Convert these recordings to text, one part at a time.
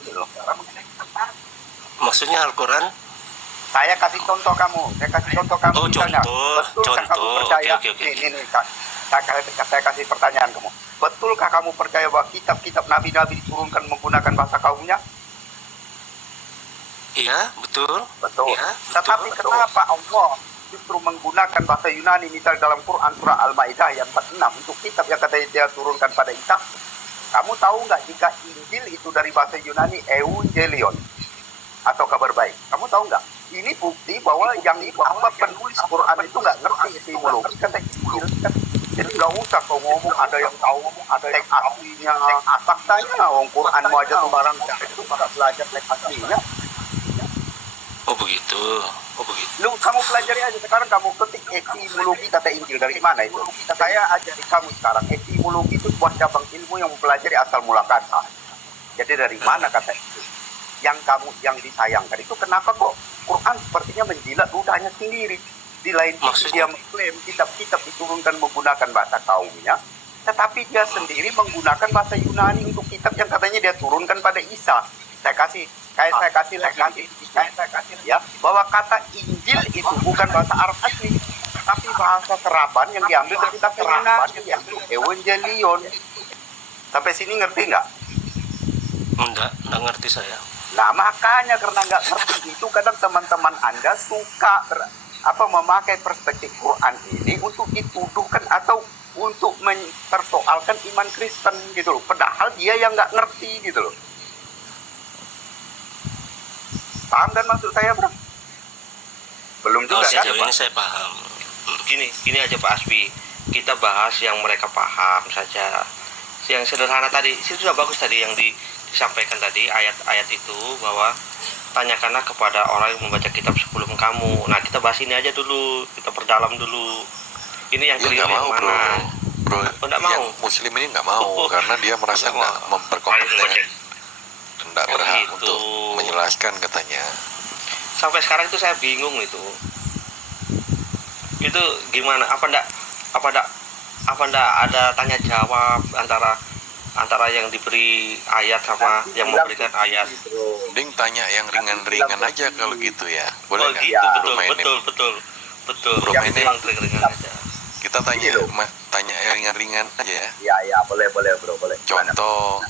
gitu. Maksudnya Al-Quran? Saya kasih contoh kamu. Oh, Misalnya, betulkah kamu contoh. percaya? Oke. Nih, saya kasih pertanyaan kamu. Betulkah kamu percaya bahwa kitab-kitab nabi-nabi diturunkan menggunakan bahasa kaumnya? Iya, betul. Betul. Iya, Tetapi kenapa Allah justru menggunakan bahasa Yunani, misal dalam Quran surah Al-Maidah ayat 46 untuk kitab yang katanya dia turunkan pada Isa? Kamu tahu nggak jika Injil itu dari bahasa Yunani Evangelion atau kabar baik? Kamu tahu nggak? Ini bukti bahwa penulis Quran itu nggak ngerti etimologi kata Injil. Jadi nggak usah kau ngomong ada yang tahu teks aslinya, faktanya orang Quran mau aja sembarang itu bisa belajar teks aslinya. Oh begitu. Lu kamu pelajari aja sekarang, kamu ketik etimologi kata Injil dari mana itu. Saya ajari kamu sekarang, etimologi itu sebuah cabang ilmu yang mempelajari asal mula kata. Jadi dari mana kata itu? Yang disayangkan itu kenapa kok Quran sepertinya menjilat ludahnya sendiri. Di lain sisi dia mengklaim kitab-kitab diturunkan menggunakan bahasa kaumnya, tetapi dia sendiri menggunakan bahasa Yunani untuk kitab yang katanya dia turunkan pada Isa. Saya kasih ya, bahwa kata Injil itu bukan bahasa Arab asli, tapi bahasa serapan yang diambil dari kitab Yunani, yaitu Evangelion. Sampai sini ngerti nggak? Enggak ngerti saya. Nah makanya karena nggak ngerti itu kadang teman-teman Anda suka memakai perspektif Quran ini untuk dituduhkan atau untuk mempersoalkan iman Kristen gitu loh. Padahal dia yang nggak ngerti gitu loh. Paham kan maksud saya, bro? Belum juga kan? Sejauh ini saya paham. Gini aja Pak Asbi, kita bahas yang mereka paham saja. Yang sederhana tadi, itu sudah bagus tadi yang disampaikan tadi, ayat-ayat itu bahwa tanyakanlah kepada orang yang membaca kitab sebelum kamu. Nah kita bahas ini aja dulu, kita perdalam dulu. Ini yang keliru yang mana? Bro, nggak mau. Muslim ini nggak mau karena dia merasa nggak memperkompeten, tidak berhak untuk menjelaskan katanya. Sampai sekarang itu saya bingung itu gimana? Apa ndak ada tanya jawab antara yang diberi ayat sama yang memberikan ayat. Mending tanya yang ringan-ringan aja kalau gitu ya. Boleh nggak? Gitu, betul. Bro, Yang ringan-ringan aja. Kita tanya yang ringan-ringan aja ya. Ya, boleh bro, boleh. Contoh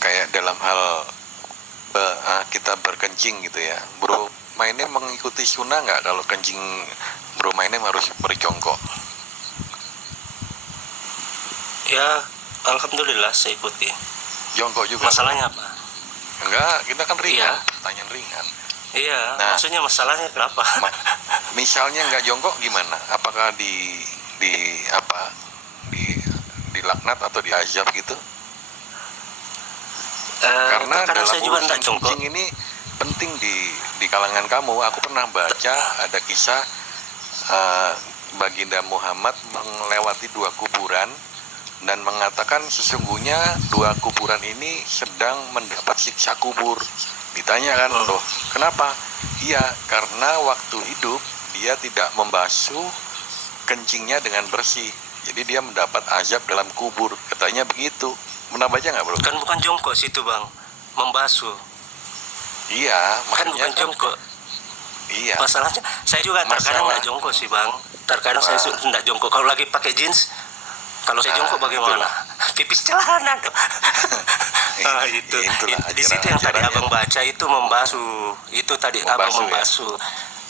kayak dalam hal kita berkencing gitu ya. Bro mainnya mengikuti sunnah nggak kalau kencing bro mainnya harus berjongkok? Ya, alhamdulillah saya ikuti. Jongkok juga. Masalahnya apa? Enggak, kita kan ringan. Iya. Pertanyaan ringan. Iya, maksudnya masalahnya kenapa? Misalnya nggak jongkok gimana? Apakah dilaknat atau diazab gitu? Karena dalam saya juga urusan kencing ini penting di kalangan kamu. Aku pernah baca ada kisah baginda Muhammad melewati 2 kuburan dan mengatakan sesungguhnya 2 kuburan ini sedang mendapat siksa kubur. Ditanyakan, loh kenapa? Iya, karena waktu hidup dia tidak membasuh kencingnya dengan bersih, jadi dia mendapat azab dalam kubur, katanya begitu. Pernah baca nggak bro? Kan bukan jongkok situ bang, membasuh. Iya, kan bukan jongkok. Iya. Masalahnya saya juga terkadang nggak jongkok sih bang. Terkadang saya nggak jongkok kalau lagi pakai jeans. Kalau saya jongkok bagaimana? Pipis celana dong. Itu di situ yang tadi abang baca itu membasuh. Itu tadi abang membasuh.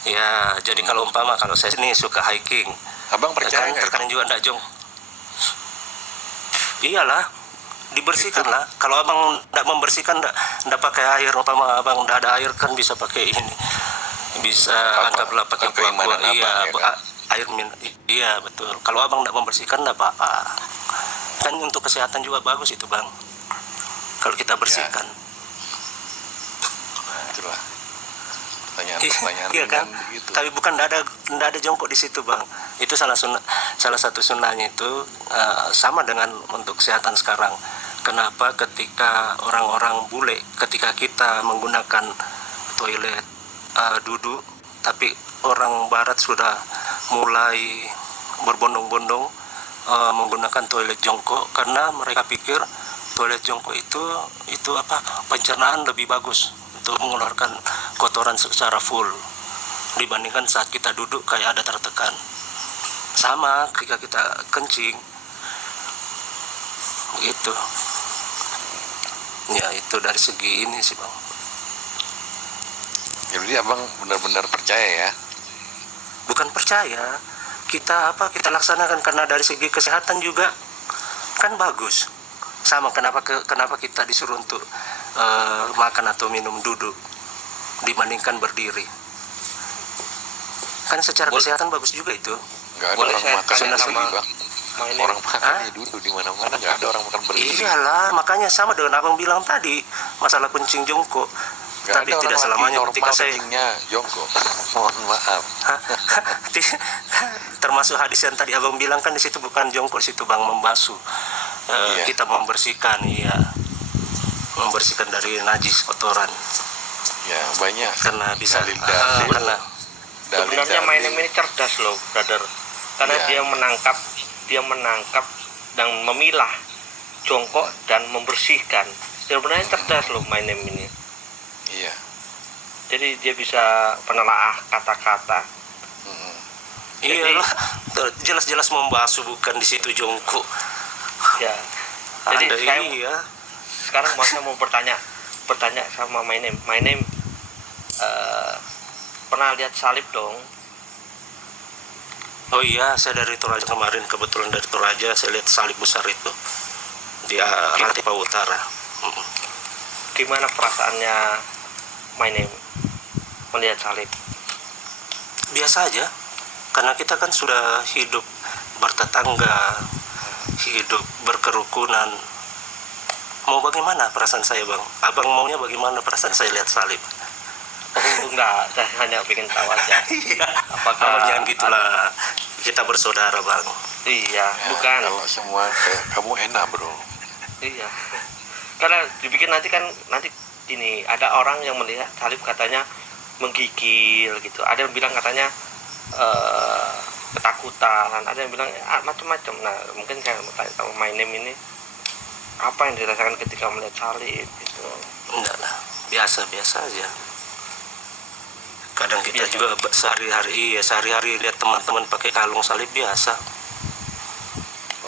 Ya, jadi kalau umpama kalau saya ini suka hiking, abang percaya terkadang juga nggak jongkok. Iyalah, dibersihkan lah. Kalau abang tidak membersihkan, tidak pakai air, umpama abang tidak ada air kan bisa pakai ini, bisa anggaplah pakai kuah. Iya, air minum. Iya betul. Kalau abang tidak membersihkan tidak apa-apa. Kan untuk kesehatan juga bagus itu bang. Kalau kita bersihkan. Nah, itulah pertanyaan iya kan? Begitu. Tapi bukan tidak ada jongkok di situ bang. Itu salah satu sunnahnya itu sama dengan untuk kesehatan sekarang. Kenapa ketika orang-orang bule, ketika kita menggunakan toilet duduk, tapi orang barat sudah mulai berbondong-bondong menggunakan toilet jongkok karena mereka pikir toilet jongkok itu apa, pencernaan lebih bagus untuk mengeluarkan kotoran secara full dibandingkan saat kita duduk kayak ada tertekan. Sama ketika kita kencing gitu ya. Itu dari segi ini sih Bang. Jadi abang benar-benar percaya ya? Bukan percaya, kita laksanakan karena dari segi kesehatan juga kan bagus. Sama kenapa kita disuruh untuk makan atau minum duduk dibandingkan berdiri, kan secara kesehatan bagus juga itu. Nggak ada Boleh orang saya makan tanya berdiri, sama Bang. Mainem? Orang makan ya duduk di mana-mana, nggak ada orang makan berdiri. Iyalah, makanya sama dengan abang bilang tadi masalah kencing jongkok. Nggak Tadi ada tidak orang selamanya lagi ketika normal saya kencingnya jongkok. Mohon maaf. termasuk hadis yang tadi abang bilang kan di situ bukan jongkok, situ Bang, membasuh. Iya. Kita membersihkan, iya, membersihkan dari najis kotoran Ya banyak. karena bisa Dalil-dalil. karena Sebenarnya Mainem ini cerdas loh, brother. Karena Iya. dia menangkap dan memilah jongkok dan membersihkan. Sebenarnya cerdas loh Mainem ini. Iya. Jadi dia bisa penelaah kata-kata. Mm-mm. iya lah, jelas-jelas membasuh, bukan di situ jongkok. Ya. Jadi Ada, saya iya. sekarang saya mau bertanya sama Mainem. Mainem pernah lihat salib dong? Oh iya, saya dari Toraja kemarin, kebetulan dari Toraja saya lihat salib besar itu di Ratipa Utara. Gimana perasaannya Mainem melihat salib? Biasa aja, karena kita kan sudah hidup bertetangga, hidup berkerukunan. Mau bagaimana perasaan saya Bang? Abang maunya bagaimana perasaan saya lihat salib? Oh enggak, saya hanya bikin tahu aja. Iya. Apakah Abang jangan gitulah, kita bersaudara Bang. Iya, Ya, bukan. kalau semua kayak kamu enak bro. Iya. Karena dibikin nanti ini ada orang yang melihat salib katanya menggigil gitu. Ada yang bilang katanya ketakutan, ada yang bilang macam-macam. Nah, mungkin saya mau tanya sama Mainem ini apa yang dirasakan ketika melihat salib gitu. Enggak lah, biasa-biasa aja. Kadang kita Biasa. juga sehari-hari lihat teman-teman pakai kalung salib biasa.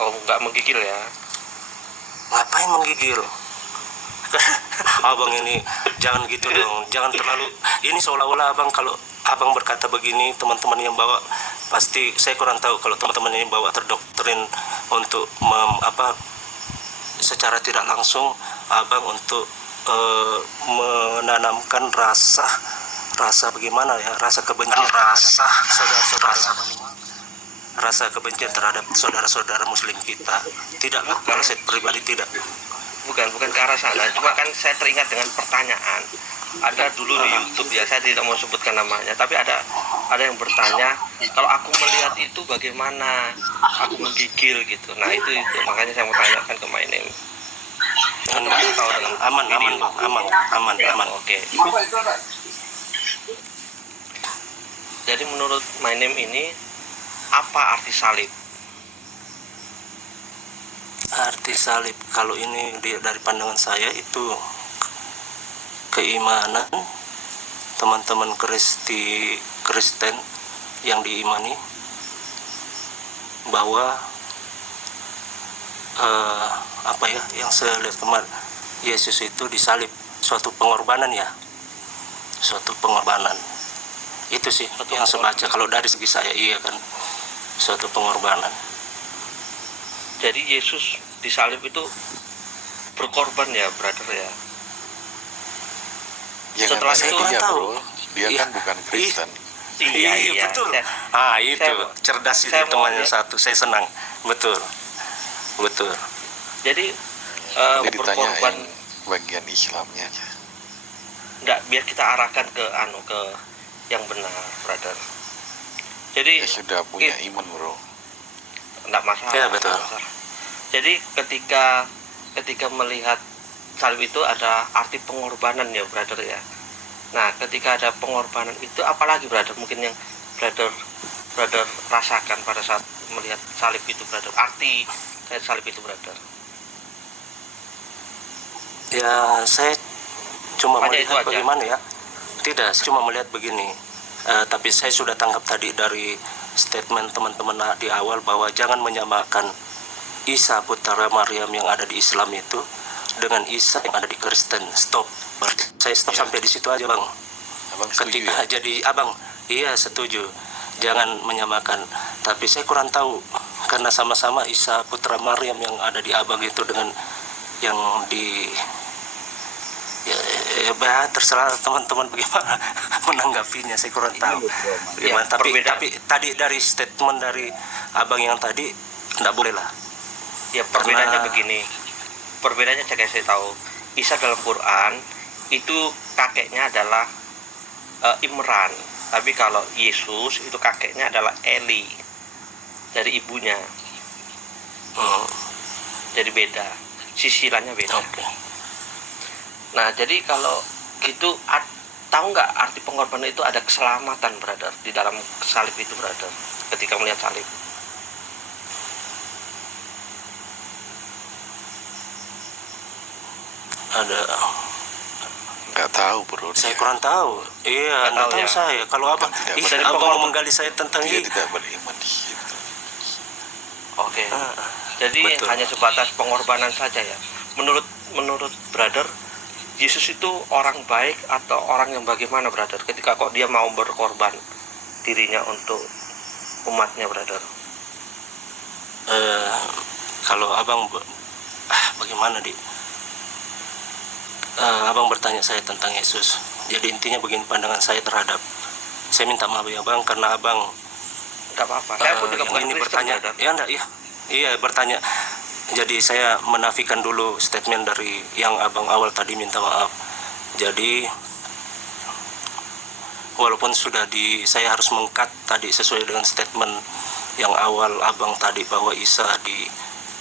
Oh, enggak menggigil ya. Ngapain menggigil? Abang ini jangan gitu dong, jangan terlalu ini seolah-olah abang, kalau abang berkata begini teman-teman yang bawa pasti, saya kurang tahu kalau teman-teman ini bawa terdoktrin untuk secara tidak langsung abang untuk menanamkan rasa bagaimana ya, rasa kebencian terhadap saudara-saudara, rasa kebencian terhadap saudara-saudara muslim kita. Tidak, kalau saya pribadi tidak. Bukan ke arah sana, cuma kan saya teringat dengan pertanyaan. Ada dulu di YouTube ya, saya tidak mau sebutkan namanya, tapi ada yang bertanya, kalau aku melihat itu bagaimana? Aku menggigil gitu. Nah, itu makanya saya mau tanyakan ke Mainem. Aman Bang, aman. Oke. Jadi menurut Mainem ini apa arti salib? Arti salib kalau ini dari pandangan saya itu keimanan teman-teman Kristen yang diimani bahwa yang saya lihat kemarin, Yesus itu disalib, suatu pengorbanan ya, suatu pengorbanan. Itu sih yang saya baca kalau dari segi saya, iya kan, suatu pengorbanan. Jadi Yesus disalib itu berkorban ya, brother ya. Jangan Setelah tanya itu dia tahu. bro, dia Iya. kan bukan Kristen. Iya. Betul. Saya- Itu saya- cerdas itu saya mau temannya lihat. satu, saya senang. Betul. Jadi Jadi berkorban ditanyain bagian Islamnya aja. enggak, biar kita arahkan ke yang benar, brother. Jadi Dia sudah punya iman bro. enggak masalah. Ya, betul. enggak masalah. Jadi ketika melihat salib itu ada arti pengorbanan ya, brother ya. Nah, ketika ada pengorbanan itu apalagi, brother, mungkin yang brother rasakan pada saat melihat salib itu, brother. Arti dari salib itu, brother. Ya, saya cuma Hanya itu melihat aja. bagaimana ya. Tidak, saya cuma melihat begini. Tapi saya sudah tangkap tadi dari statement teman-teman di awal bahwa jangan menyamakan Isa putra Maryam yang ada di Islam itu dengan Isa yang ada di Kristen. Stop. Saya stop Ya. sampai di situ aja, Bang. Abang setuju Ketika ya? jadi abang, iya setuju. Jangan menyamakan. Tapi saya kurang tahu karena sama-sama Isa putra Maryam yang ada di abang itu dengan yang di ya terserah teman-teman bagaimana menanggapinya, saya kurang tahu bagaimana. Tapi tadi dari statement dari abang yang tadi tidak boleh lah. Ya perbedaannya Karena- begini. Perbedaannya saya tahu. Isa dalam Quran itu kakeknya adalah Imran. Tapi kalau Yesus itu kakeknya adalah Eli dari ibunya. Jadi beda. Sisilannya beda. Oke. Nah, jadi kalau gitu tahu nggak arti pengorbanan itu ada keselamatan, brother, di dalam salib itu, brother. Ketika melihat salib. Ada, Nggak tahu bro. saya kurang tahu. Iya, Nggak nggak tahu tahu ya. saya. Kalau apa? Tidak Ih, beriman. abang mau menggali saya tentang Dia ini. tidak beriman di situ. Oke. Jadi betul. hanya sebatas pengorbanan saja ya. Menurut brother, Yesus itu orang baik atau orang yang bagaimana, brother? Ketika kok dia mau berkorban dirinya untuk umatnya, brother. Kalau abang bagaimana di abang bertanya saya tentang Yesus. Jadi intinya begini pandangan saya terhadap. Saya minta maaf ya bang karena abang Enggak apa-apa. Saya pun juga yang bukan ini Kristen, bertanya. brother. Ya enggak, iya bertanya. Jadi saya menafikan dulu statement dari yang abang awal tadi minta maaf. Jadi walaupun sudah saya harus mengkat tadi sesuai dengan statement yang awal abang tadi bahwa Isa di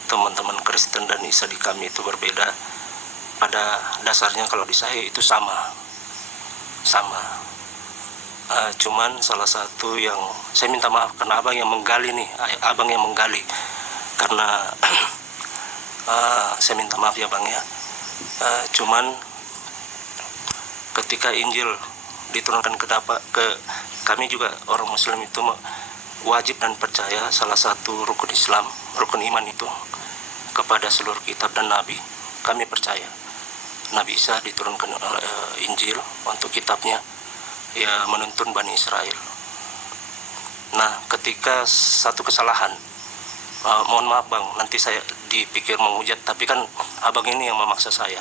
teman-teman Kristen dan Isa di kami itu berbeda. Pada dasarnya kalau di saya itu sama. Cuman salah satu yang saya minta maaf karena abang yang menggali nih, karena saya minta maaf ya bang ya. Cuman ketika Injil diturunkan ke kami juga orang Muslim itu wajib dan percaya salah satu rukun Islam, rukun iman itu kepada seluruh kitab dan nabi. Kami percaya Nabi Isa diturunkan Injil untuk kitabnya ya menuntun Bani Israel. Nah ketika satu kesalahan, mohon maaf bang, nanti saya dipikir menghujat, tapi kan abang ini yang memaksa saya.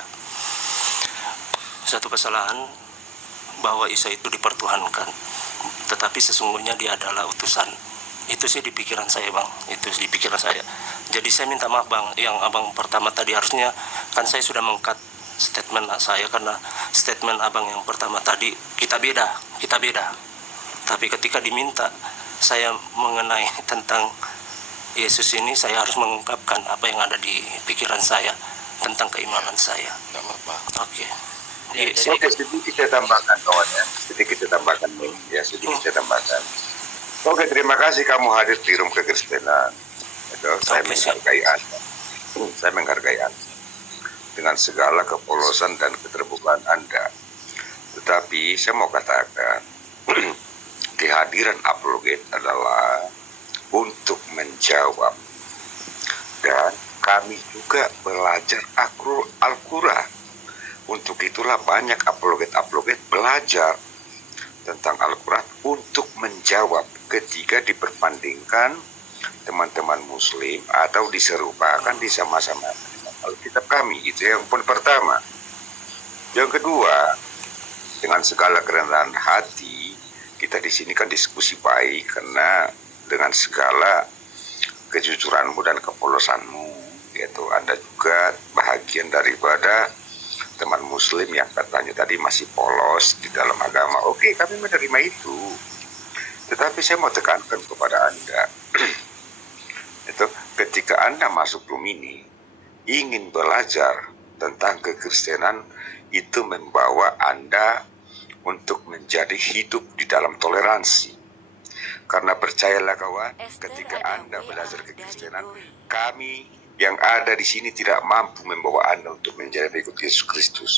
Satu kesalahan bahwa Isa itu dipertuhankan, tetapi sesungguhnya dia adalah utusan. Itu sih di pikiran saya bang, itu di pikiran saya. Jadi saya minta maaf bang, yang abang pertama tadi harusnya kan saya sudah mengkat statement saya karena statement abang yang pertama tadi kita beda. Tapi ketika diminta saya mengenai tentang Yesus ini, saya harus mengungkapkan apa yang ada di pikiran saya tentang keimanan saya. Nggak apa-apa. Oke. Ya, Iya, jadi- Oke, sedikit saya tambahkan kawan ya. Sedikit saya tambahkan. Oke, terima kasih kamu hadir di Room Kekristenan. Saya Oke, siap. menghargai Anda. Saya menghargai Anda dengan segala kepolosan dan keterbukaan Anda. Tetapi saya mau katakan kehadiran apologet adalah untuk menjawab, dan kami juga belajar Al-Quran. Untuk itulah banyak apologet belajar tentang Al-Quran untuk menjawab ketika diperbandingkan teman-teman Muslim atau diserupakan disama-sama dengan Alkitab kami. Itu yang pun pertama. Yang kedua, dengan segala kerendahan hati, kita di sini kan diskusi baik karena dengan segala kejujuranmu dan kepolosanmu, yaitu Anda juga bahagian daripada teman Muslim yang katanya tadi masih polos di dalam agama. Oke, kami menerima itu. Tetapi saya mau tekankan kepada Anda, itu ketika Anda masuk room ini, ingin belajar tentang kekristenan, itu membawa Anda untuk menjadi hidup di dalam toleransi. Karena percayalah kawan, ketika Anda belajar kekristenan, kami yang ada di sini tidak mampu membawa Anda untuk menjadi pengikut Yesus Kristus?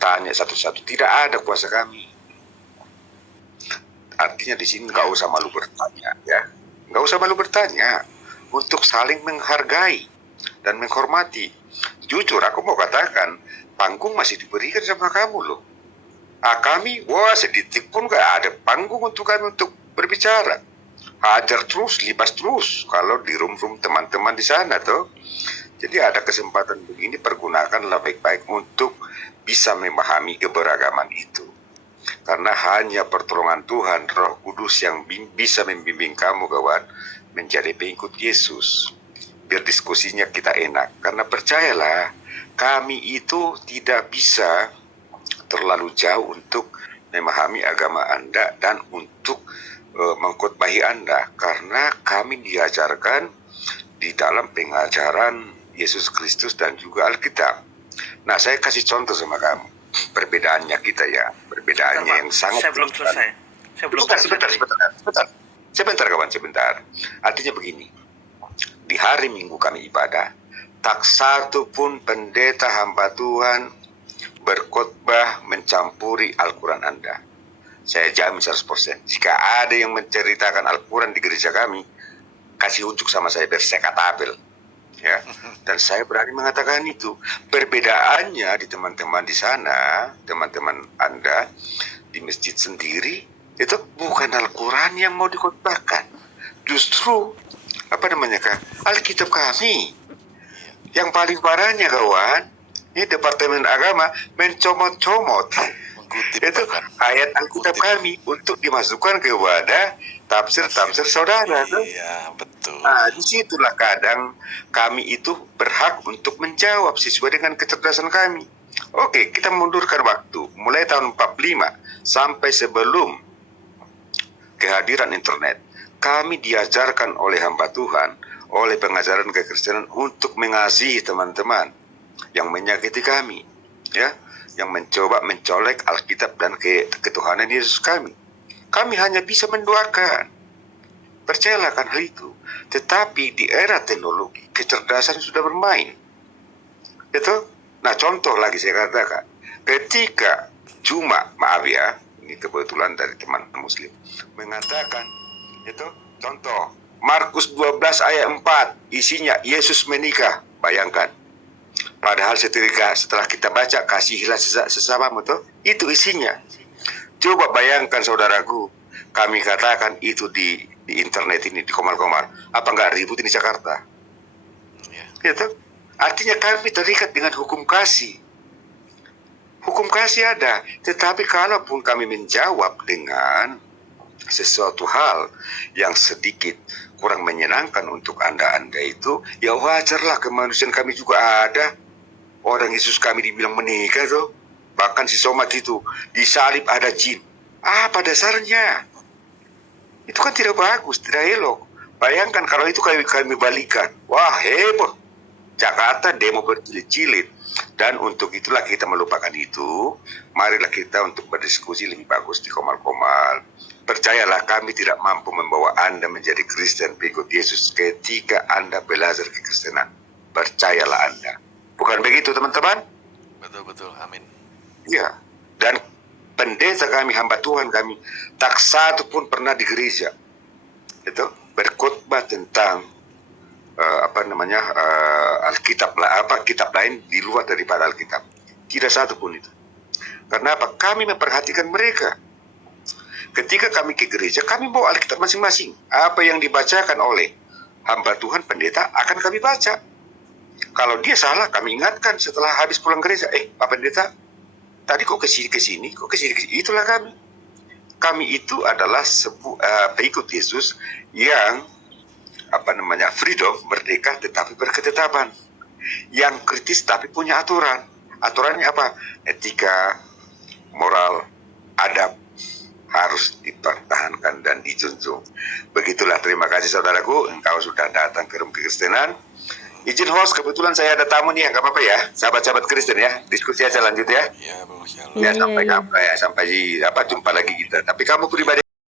Tanya satu-satu, tidak ada kuasa kami. Artinya di sini nggak usah malu bertanya, ya. Nggak usah malu bertanya, untuk saling menghargai dan menghormati. Jujur, aku mau katakan, panggung masih diberikan sama kamu loh. Kami, wah sedikit pun nggak ada panggung untuk kami untuk berbicara. Hajar terus, libas terus, kalau di room-room teman-teman di sana tuh. Jadi ada kesempatan begini, pergunakanlah baik-baik untuk bisa memahami keberagaman itu. Karena hanya pertolongan Tuhan, Roh Kudus yang bisa membimbing kamu, kawan, menjadi pengikut Yesus. Biar diskusinya kita enak. Karena percayalah, kami itu tidak bisa terlalu jauh untuk memahami agama Anda dan untuk mengkhotbahi Anda. Karena kami diajarkan di dalam pengajaran Yesus Kristus dan juga Alkitab. Nah, saya kasih contoh sama kamu. Perbedaannya kita ya, perbedaannya yang sangat. Saya belum selesai. Sebentar kawan, sebentar. Artinya begini, di hari Minggu kami ibadah, tak satu pun pendeta hamba Tuhan berkhotbah mencampuri Al-Quran Anda. Saya jamin 100%. Jika ada yang menceritakan Al-Quran di gereja kami, kasih unjuk sama saya biar saya katapel. Ya, dan saya berani mengatakan itu. Perbedaannya di teman-teman di sana, teman-teman Anda di masjid sendiri, itu bukan Al-Quran yang mau dikhotbahkan. Justru Alkitab kami. Yang paling parahnya kawan, ini Departemen Agama mencomot-comot itu ayat Alkitab kami untuk dimasukkan kepada tafsir-tafsir saudara. Iya, betul. Nah, disitulah kadang kami itu berhak untuk menjawab sesuai dengan kecerdasan kami. Oke, kita mundurkan waktu. Mulai tahun 45 sampai sebelum kehadiran internet, kami diajarkan oleh hamba Tuhan, oleh pengajaran kekristenan untuk mengasihi teman-teman yang menyakiti kami, ya, yang mencoba mencolek Alkitab dan ketuhanan Yesus kami. Kami hanya bisa mendoakan. Percayalah kan hal itu. Tetapi di era teknologi, kecerdasan sudah bermain. Itu. Nah, contoh lagi saya katakan, ketika maaf ya, ini kebetulan dari teman Muslim, mengatakan, itu contoh, Markus 12 ayat 4, isinya Yesus menikah, bayangkan. Padahal setelah kita baca, kasihilah sesamamu, itu isinya. Coba bayangkan saudaraku, kami katakan itu di internet ini, di komal-komal. Apa nggak ribut di Jakarta? Gitu. Artinya kami terikat dengan hukum kasih. Hukum kasih ada. Tetapi kalaupun kami menjawab dengan sesuatu hal yang sedikit kurang menyenangkan untuk Anda itu, ya wajarlah, kemanusiaan kami juga ada. Orang Yesus kami dibilang menikah tuh. Bahkan si Somat itu disalib ada jin. Apa dasarnya? Itu kan tidak bagus, tidak elok. Bayangkan kalau itu kami balikan. Wah, heboh. Jakarta demo berjilid-jilid. Dan untuk itulah kita melupakan itu. Marilah kita untuk berdiskusi lebih bagus di komal-komal. Percayalah, kami tidak mampu membawa Anda menjadi Kristen pengikut Yesus ketika Anda belajar kekristenan. Percayalah Anda. Bukan begitu teman-teman? Betul, amin. Ya, dan pendeta kami, hamba Tuhan kami, tak satu pun pernah di gereja itu berkhotbah tentang Alkitab kitab lain di luar daripada Alkitab. Tidak satu pun itu. Karena apa? Kami memperhatikan mereka. Ketika kami ke gereja, kami bawa Alkitab masing-masing. Apa yang dibacakan oleh hamba Tuhan pendeta akan kami baca. Kalau dia salah, kami ingatkan setelah habis pulang gereja. Pak pendeta, tadi kok kesini, kok kesini. Itulah kami. Kami itu adalah pengikut Yesus yang freedom, merdeka, tetapi berketetapan. Yang kritis tapi punya aturan. Aturannya apa? Etika, moral, adab harus dipertahankan dan dijunjung. Begitulah, terima kasih saudaraku, engkau sudah datang ke Room Kekristenan. Izin host, kebetulan saya ada tamu nih, nggak apa-apa ya, sahabat-sahabat Kristen ya, diskusi aja lanjut ya. Ya, Bang Shalom. Ya, sampai jumpa lagi kita. Tapi kamu pribadi